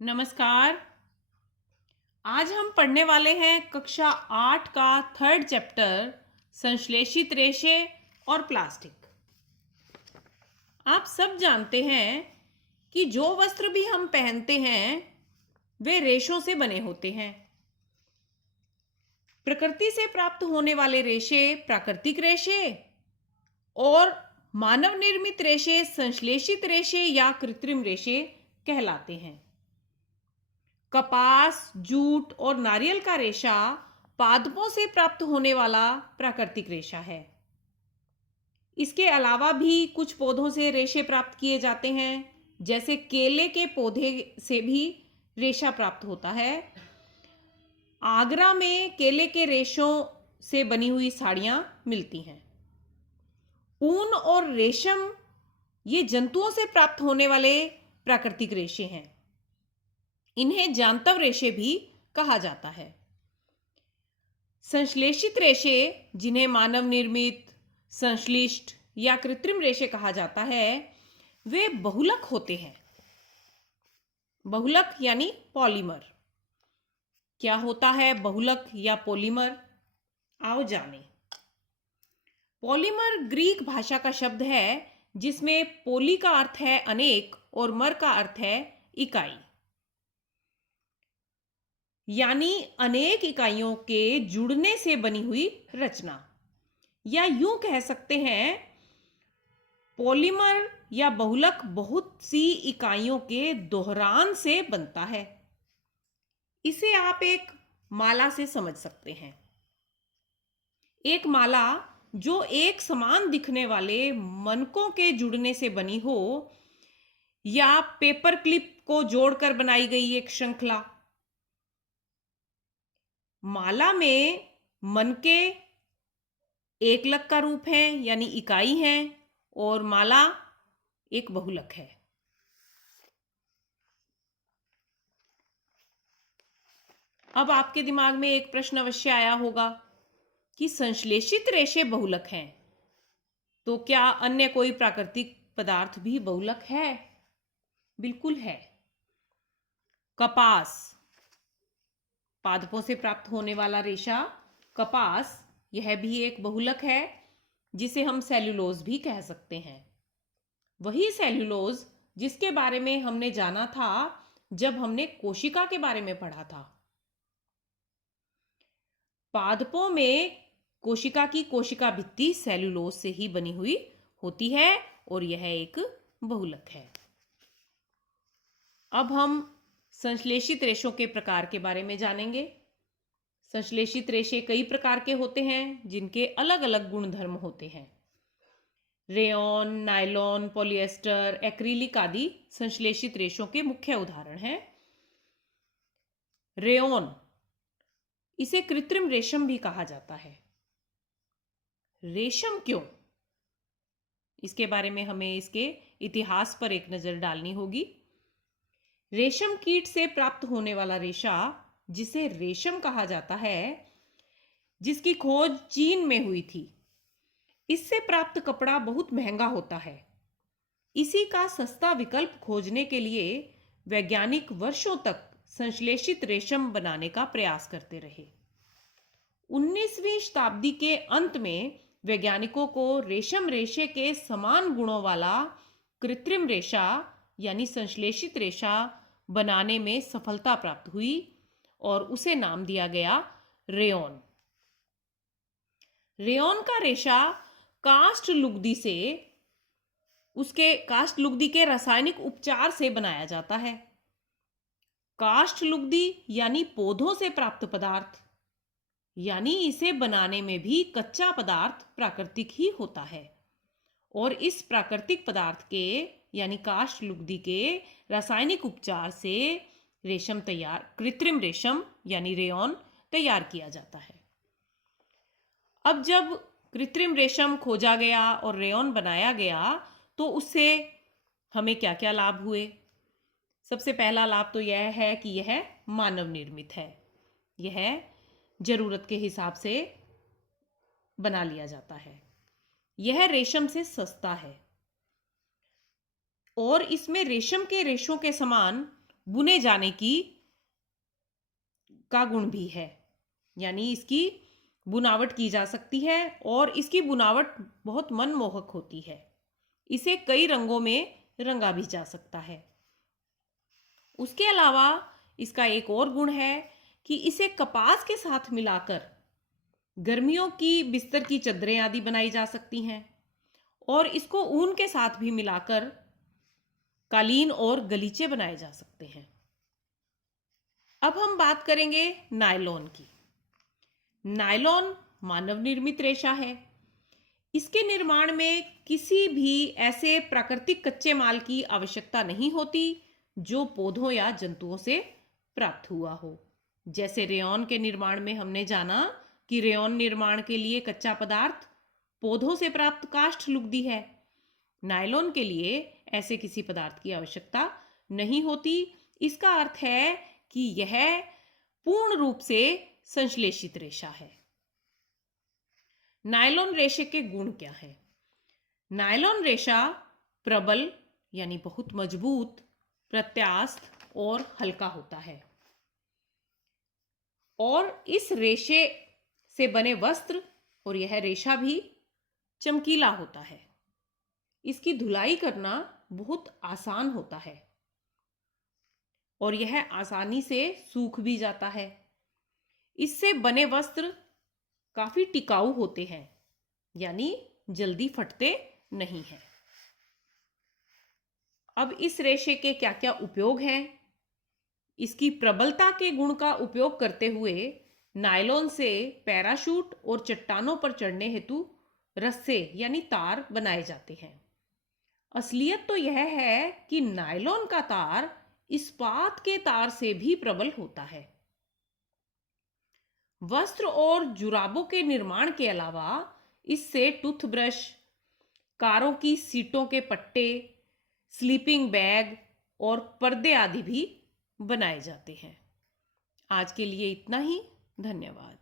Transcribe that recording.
नमस्कार। आज हम पढ़ने वाले हैं कक्षा 8 का थर्ड चैप्टर संश्लेषित रेशे और प्लास्टिक। आप सब जानते हैं कि जो वस्त्र भी हम पहनते हैं वे रेशों से बने होते हैं। प्रकृति से प्राप्त होने वाले रेशे प्राकृतिक रेशे और मानव निर्मित रेशे संश्लेषित रेशे या कृत्रिम रेशे कहलाते हैं। कपास, जूट और नारियल का रेशा पादपों से प्राप्त होने वाला प्राकृतिक रेशा है। इसके अलावा भी कुछ पौधों से रेशे प्राप्त किए जाते हैं, जैसे केले के पौधे से भी रेशा प्राप्त होता है। आगरा में केले के रेशों से बनी हुई साड़ियां मिलती हैं। ऊन और रेशम ये जंतुओं से प्राप्त होने वाले प्राकृतिक रेशे हैं। इन्हें जांतव रेशे भी कहा जाता है। संश्लेषित रेशे, जिन्हें मानव निर्मित, संश्लिष्ट या कृत्रिम रेशे कहा जाता है, वे बहुलक होते हैं। बहुलक यानी पॉलीमर। क्या होता है बहुलक या पॉलीमर? आओ जानें। पॉलीमर ग्रीक भाषा का शब्द है जिसमें पोली का अर्थ है अनेक और मर का अर्थ है इकाई, यानी अनेक इकाइयों के जुड़ने से बनी हुई रचना। या यूं कह सकते हैं पॉलीमर या बहुलक बहुत सी इकाइयों के दोहरान से बनता है। इसे आप एक माला से समझ सकते हैं। एक माला जो एक समान दिखने वाले मनकों के जुड़ने से बनी हो, या पेपर क्लिप को जोड़कर बनाई गई एक श्रृंखला। माला में मनके एकलक का रूप है यानी इकाई है, और माला एक बहुलक है। अब आपके दिमाग में एक प्रश्न अवश्य आया होगा कि संश्लेषित रेशे बहुलक हैं, तो क्या अन्य कोई प्राकृतिक पदार्थ भी बहुलक है? बिल्कुल है। कपास, पादपों से प्राप्त होने वाला रेशा कपास, यह भी एक बहुलक है जिसे हम सेल्यूलोज भी कह सकते हैं। वही सेल्यूलोज जिसके बारे में हमने जाना था जब हमने कोशिका के बारे में पढ़ा था। पादपों में कोशिका की कोशिका भित्ति सेल्यूलोज से ही बनी हुई होती है और यह एक बहुलक है। अब हम संश्लेषित रेशों के प्रकार के बारे में जानेंगे। संश्लेषित रेशे कई प्रकार के होते हैं जिनके अलग अलग गुणधर्म होते हैं। रेयॉन, नायलॉन, पॉलिएस्टर, एक्रिलिक आदि संश्लेषित रेशों के मुख्य उदाहरण हैं। रेयॉन, इसे कृत्रिम रेशम भी कहा जाता है। रेशम क्यों? इसके बारे में हमें इसके इतिहास पर एक नजर डालनी होगी। रेशम कीट से प्राप्त होने वाला रेशा, जिसे रेशम कहा जाता है, जिसकी खोज चीन में हुई थी, इससे प्राप्त कपड़ा बहुत महंगा होता है। इसी का सस्ता विकल्प खोजने के लिए वैज्ञानिक वर्षों तक संश्लेषित रेशम बनाने का प्रयास करते रहे। 19वीं शताब्दी के अंत में वैज्ञानिकों को रेशम रेशे के समान गुणों वाला कृत्रिम रेशा यानी संश्लेषित रेशा बनाने में सफलता प्राप्त हुई और उसे नाम दिया गया रेयॉन। रेयॉन का रेशा काष्ठ लुगदी के रासायनिक उपचार से बनाया जाता है। काष्ठ लुगदी यानी पौधों से प्राप्त पदार्थ, यानी इसे बनाने में भी कच्चा पदार्थ प्राकृतिक ही होता है, और इस प्राकृतिक पदार्थ के यानी काष्ठ लुगदी के रासायनिक उपचार से कृत्रिम रेशम यानी रेयॉन तैयार किया जाता है। अब जब कृत्रिम रेशम खोजा गया और रेयॉन बनाया गया तो उससे हमें क्या क्या लाभ हुए? सबसे पहला लाभ तो यह है कि यह मानव निर्मित है। यह जरूरत के हिसाब से बना लिया जाता है। यह रेशम से सस्ता है और इसमें रेशम के रेशों के समान बुने जाने का गुण भी है, यानी इसकी बुनावट की जा सकती है और इसकी बुनावट बहुत मनमोहक होती है। इसे कई रंगों में रंगा भी जा सकता है। उसके अलावा इसका एक और गुण है कि इसे कपास के साथ मिलाकर गर्मियों की बिस्तर की चादरें आदि बनाई जा सकती हैं और इसको ऊन के साथ भी मिलाकर कालीन और गलीचे बनाए जा सकते हैं। अब हम बात करेंगे नायलॉन की। नायलॉन मानव निर्मित रेशा है। इसके निर्माण में किसी भी ऐसे प्राकृतिक कच्चे माल की आवश्यकता नहीं होती जो पौधों या जंतुओं से प्राप्त हुआ हो। जैसे रेयॉन के निर्माण में हमने जाना कि रेयॉन निर्माण के लिए कच्चा पदार्थ पौधों से प्राप्त काष्ठ लुगदी है। नायलॉन के लिए ऐसे किसी पदार्थ की आवश्यकता नहीं होती। इसका अर्थ है कि यह पूर्ण रूप से संश्लेषित रेशा है। नायलॉन रेशे के गुण क्या है? नायलॉन रेशा प्रबल यानी बहुत मजबूत, प्रत्यास्थ और हल्का होता है और इस रेशे से बने वस्त्र और यह रेशा भी चमकीला होता है। इसकी धुलाई करना बहुत आसान होता है और यह आसानी से सूख भी जाता है। इससे बने वस्त्र काफी टिकाऊ होते हैं, यानी जल्दी फटते नहीं हैं। अब इस रेशे के क्या क्या उपयोग हैं? इसकी प्रबलता के गुण का उपयोग करते हुए नायलॉन से पैराशूट और चट्टानों पर चढ़ने हेतु रस्से यानी तार बनाए जाते हैं। असलियत तो यह है कि नायलॉन का तार इस्पात के तार से भी प्रबल होता है। वस्त्र और जुराबों के निर्माण के अलावा इससे टूथब्रश, कारों की सीटों के पट्टे, स्लीपिंग बैग और पर्दे आदि भी बनाए जाते हैं। आज के लिए इतना ही। धन्यवाद।